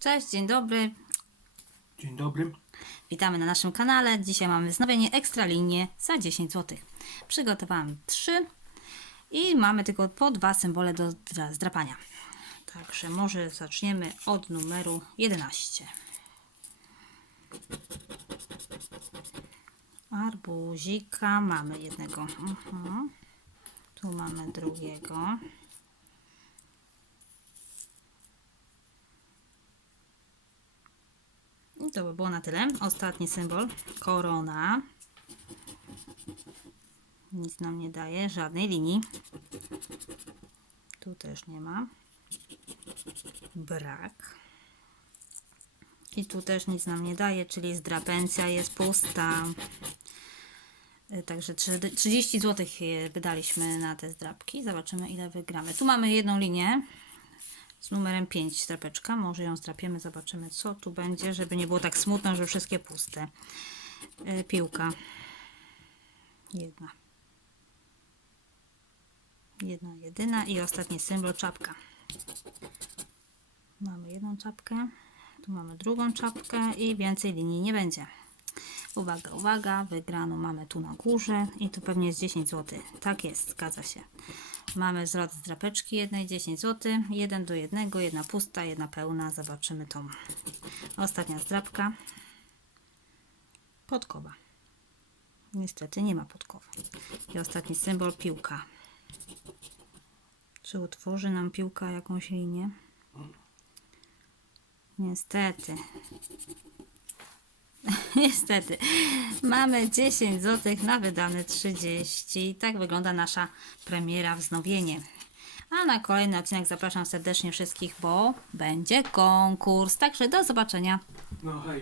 Cześć, dzień dobry. Dzień dobry. Witamy na naszym kanale. Dzisiaj mamy wznowienie Ekstralinię za 10 zł. Przygotowałam 3 i mamy tylko po dwa symbole do zdra- zdrapania. Także może zaczniemy od numeru 11. Arbuzika mamy jednego. Mhm. Tu mamy drugiego. To by było na tyle. Ostatni symbol. Korona. Nic nam nie daje, żadnej linii. Tu też nie ma. Brak. I tu też nic nam nie daje, czyli zdrapencja jest pusta. Y, Także trzy- 30 zł wydaliśmy na te zdrapki. Zobaczymy ile wygramy. Tu mamy jedną linię numerem 5 strapeczka. Może ją strapiemy, zobaczymy co tu będzie, żeby nie było tak smutno, że wszystkie puste. E, piłka. Jedna. Jedna, jedyna i ostatni symbol czapka. Mamy jedną czapkę, tu mamy drugą czapkę i więcej linii nie będzie. Uwaga, uwaga, wygraną mamy tu na górze i tu pewnie jest 10 zł. Tak jest, zgadza się. Mamy zwrot z drapeczki jednej 10 zł, jeden do jednego, jedna pusta, jedna pełna. Zobaczymy tą. Ostatnia zdrapka. Podkowa. Niestety nie ma podkowy. I ostatni symbol piłka. Czy utworzy nam piłka jakąś linię? Niestety. Niestety. Mamy 10 zł na wydane 30. Tak wygląda nasza premiera wznowienie. A na kolejny odcinek zapraszam serdecznie wszystkich, bo będzie konkurs. Także do zobaczenia. No hej.